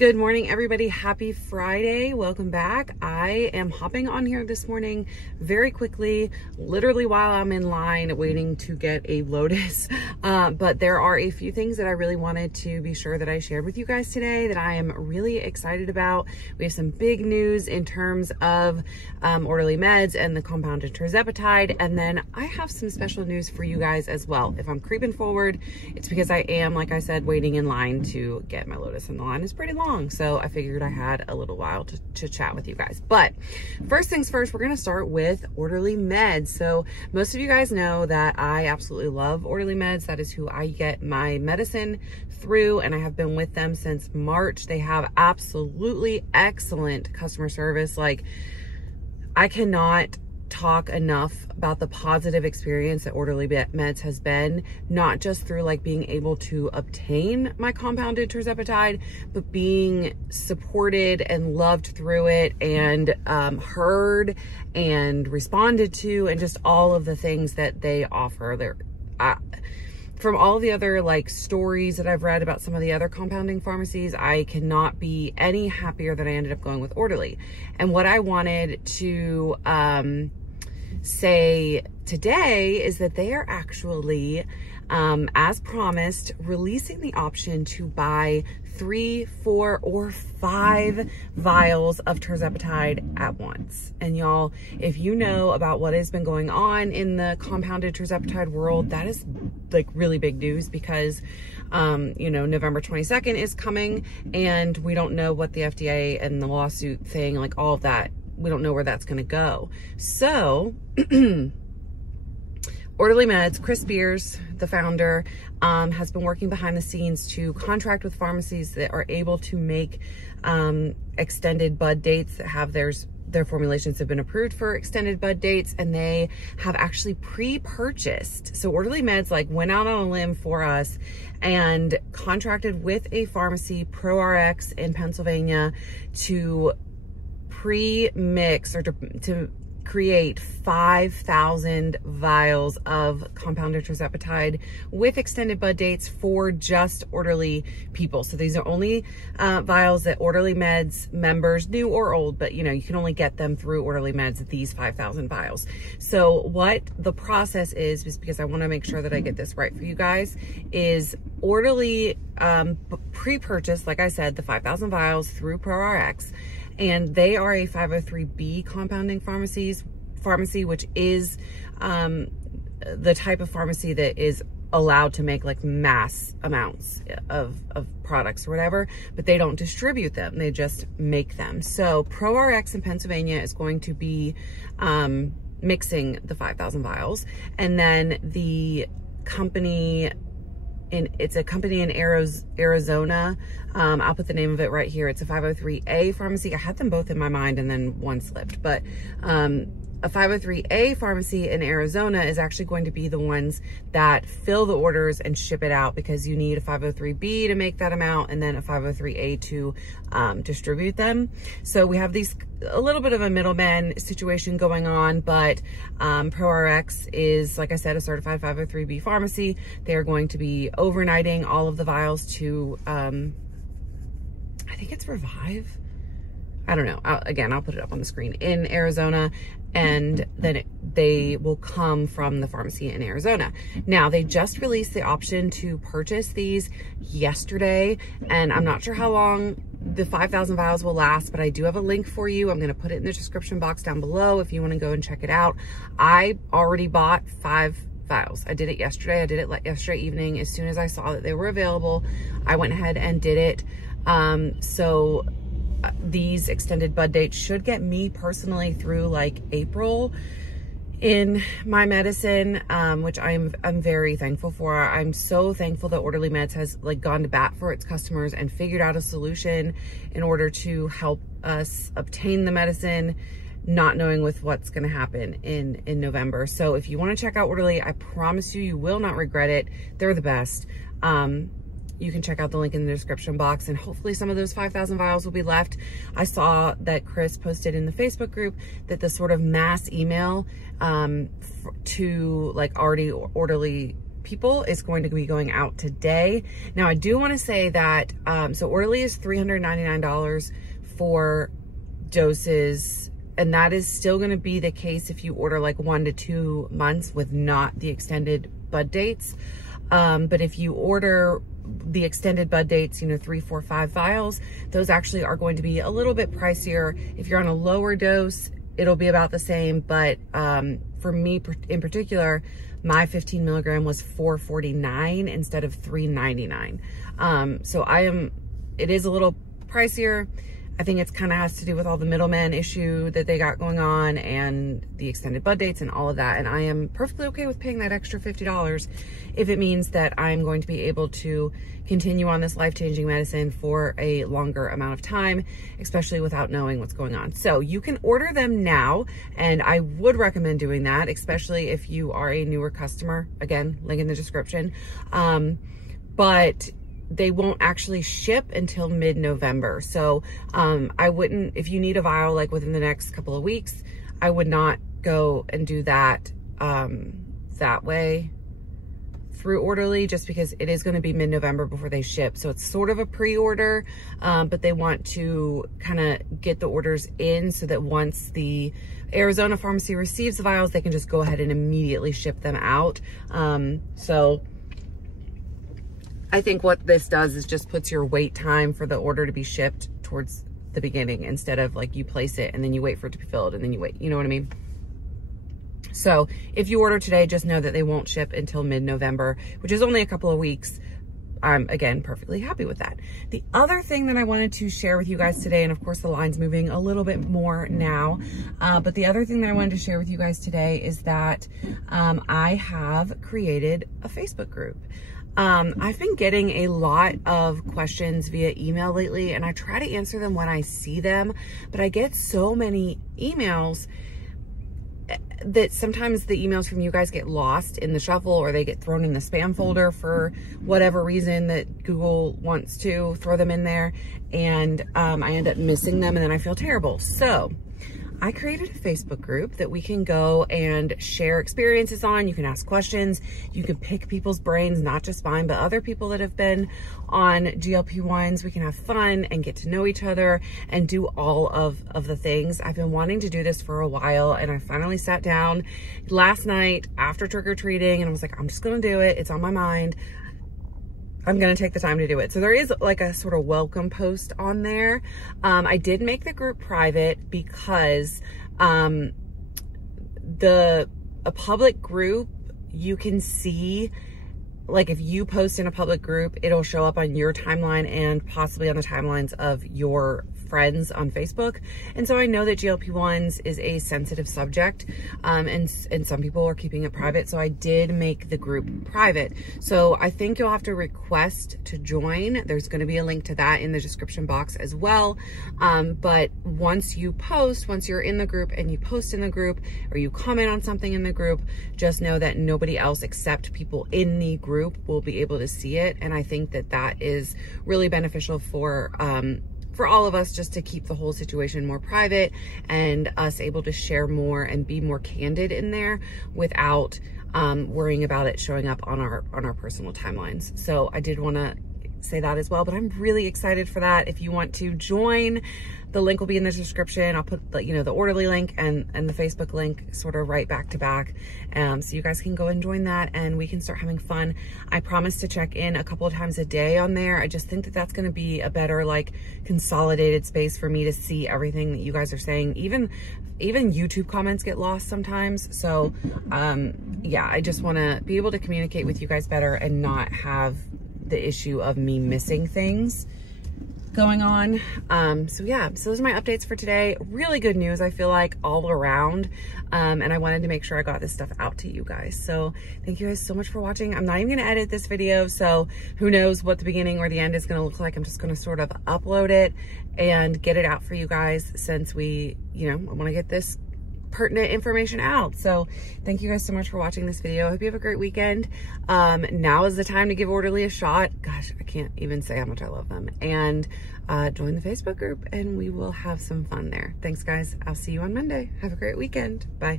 Good morning, everybody. Happy Friday. Welcome back. I am hopping on here this morning very quickly, literally while I'm in line waiting to get a Lotus. But there are a few things that I really wanted to be sure that I shared with you guys today that I am really excited about. We have some big news in terms of Orderly Meds and the compounded Tirzepatide. And then I have some special news for you guys as well. If I'm creeping forward, it's because I am, like I said, waiting in line to get my Lotus, and the line is pretty long. So I figured I had a little while to chat with you guys. But first things first, we're going to start with Orderly Meds. So most of you guys know that I absolutely love Orderly Meds. That is who I get my medicine through, and I have been with them since March. They have absolutely excellent customer service. Like, I cannot talk enough about the positive experience that Orderly Meds has been, not just through like being able to obtain my compounded Tirzepatide, but being supported and loved through it, and heard and responded to, and just all of the things that they offer. From all the other like stories that I've read about some of the other compounding pharmacies, I cannot be any happier that I ended up going with Orderly. And what I wanted to say today is that they are actually, as promised, releasing the option to buy 3, 4, or 5 vials of Tirzepatide at once. And y'all, if you know about what has been going on in the compounded Tirzepatide world, that is like really big news, because you know, November 22nd is coming, and we don't know what the FDA and the lawsuit thing, like all of that, we don't know where that's going to go. So Orderly Meds, Chris Beers, the founder, has been working behind the scenes to contract with pharmacies that are able to make extended bud dates, that have their formulations have been approved for extended bud dates, and they have actually pre-purchased. So Orderly Meds like went out on a limb for us and contracted with a pharmacy, ProRx in Pennsylvania, to pre-mix or to create 5,000 vials of compounded Tirzepatide with extended bud dates for just Orderly people. So these are only vials that Orderly Meds members, new or old, but you know, you can only get them through Orderly Meds, these 5,000 vials. So what the process is because I want to make sure that I get this right for you guys, is Orderly pre-purchased, like I said, the 5,000 vials through ProRx. And they are a 503B compounding pharmacy, which is the type of pharmacy that is allowed to make like mass amounts of products or whatever, but they don't distribute them, they just make them. So ProRx in Pennsylvania is going to be mixing the 5,000 vials, and then the company, it's a company in Arizona. I'll put the name of it right here. It's a 503A pharmacy. I had them both in my mind and then one slipped, but a 503A pharmacy in Arizona is actually going to be the ones that fill the orders and ship it out, because you need a 503B to make that amount and then a 503A to distribute them. So we have a little bit of a middleman situation going on, but ProRx is, like I said, a certified 503B pharmacy. They are going to be overnighting all of the vials to, I think it's Revive. I don't know. Again, I'll put it up on the screen, in Arizona, and then they will come from the pharmacy in Arizona. Now, they just released the option to purchase these yesterday, and I'm not sure how long the 5,000 vials will last, but I do have a link for you. I'm going to put it in the description box down below if you want to go and check it out. I already bought 5 vials. I did it yesterday. I did it yesterday evening. As soon as I saw that they were available, I went ahead and did it. So these extended bud dates should get me personally through like April in my medicine, which I'm very thankful for. I'm so thankful that Orderly Meds has like gone to bat for its customers and figured out a solution in order to help us obtain the medicine, not knowing with what's going to happen in November. So if you want to check out Orderly, I promise you, you will not regret it. They're the best. You can check out the link in the description box, and hopefully some of those 5,000 vials will be left. I saw that Chris posted in the Facebook group that the sort of mass email to like already Orderly people is going to be going out today. Now, I do want to say that, so Orderly is $399 for doses, and that is still going to be the case if you order like 1 to 2 months with not the extended bud dates. But if you order the extended bud dates, you know, 3, 4, 5 vials, those actually are going to be a little bit pricier. If you're on a lower dose, it'll be about the same. But for me in particular, my 15 milligram was $4.49 instead of $3.99. So it is a little pricier. I think it's kind of has to do with all the middleman issue that they got going on and the extended bud dates and all of that. And I am perfectly okay with paying that extra $50 if it means that I'm going to be able to continue on this life-changing medicine for a longer amount of time, especially without knowing what's going on. So you can order them now, and I would recommend doing that, especially if you are a newer customer. Again, link in the description. But they won't actually ship until mid-November. So I wouldn't, if you need a vial like within the next couple of weeks, I would not go and do that that way through Orderly, just because it is going to be mid-November before they ship. So it's sort of a pre-order, but they want to kind of get the orders in so that once the Arizona pharmacy receives the vials, they can just go ahead and immediately ship them out. So I think what this does is just puts your wait time for the order to be shipped towards the beginning, instead of like you place it and then you wait for it to be filled and then you wait, you know what I mean? So if you order today, just know that they won't ship until mid-November, which is only a couple of weeks. I'm, again, perfectly happy with that. The other thing that I wanted to share with you guys today, and of course the line's moving a little bit more now, but the other thing that I wanted to share with you guys today is that I have created a Facebook group. I've been getting a lot of questions via email lately, and I try to answer them when I see them, but I get so many emails that sometimes the emails from you guys get lost in the shuffle, or they get thrown in the spam folder for whatever reason that Google wants to throw them in there, and I end up missing them, and then I feel terrible. So I created a Facebook group that we can go and share experiences on. You can ask questions. You can pick people's brains, not just mine, but other people that have been on GLP-1s. We can have fun and get to know each other and do all of the things. I've been wanting to do this for a while, and I finally sat down last night after trick-or-treating, and I was like, I'm just going to do it. It's on my mind. I'm going to take the time to do it. So there is like a sort of welcome post on there. I did make the group private because a public group, you can see, like if you post in a public group, it'll show up on your timeline and possibly on the timelines of your friends on Facebook. And so I know that GLP-1s is a sensitive subject, and some people are keeping it private. So I did make the group private. So I think you'll have to request to join. There's going to be a link to that in the description box as well. But once you post, once you're in the group and you post in the group, or you comment on something in the group, just know that nobody else except people in the group will be able to see it. And I think that that is really beneficial for all of us, just to keep the whole situation more private and us able to share more and be more candid in there without worrying about it showing up on our personal timelines. So I did want to say that as well, but I'm really excited for that. If you want to join, the link will be in the description. I'll put the, the Orderly link and the Facebook link sort of right back to back. So you guys can go and join that, and we can start having fun. I promise to check in a couple of times a day on there. I just think that that's going to be a better, like, consolidated space for me to see everything that you guys are saying. Even YouTube comments get lost sometimes. So yeah, I just want to be able to communicate with you guys better and not have the issue of me missing things going on. So yeah, so those are my updates for today. Really good news, I feel like, all around. And I wanted to make sure I got this stuff out to you guys. So thank you guys so much for watching. I'm not even gonna edit this video, so who knows what the beginning or the end is gonna look like. I'm just gonna sort of upload it and get it out for you guys, since we, I wanna get this pertinent information out. So thank you guys so much for watching this video. I hope you have a great weekend. Now is the time to give Orderly a shot. Gosh, I can't even say how much I love them. And join the Facebook group, and we will have some fun there. Thanks guys. I'll see you on Monday. Have a great weekend. Bye.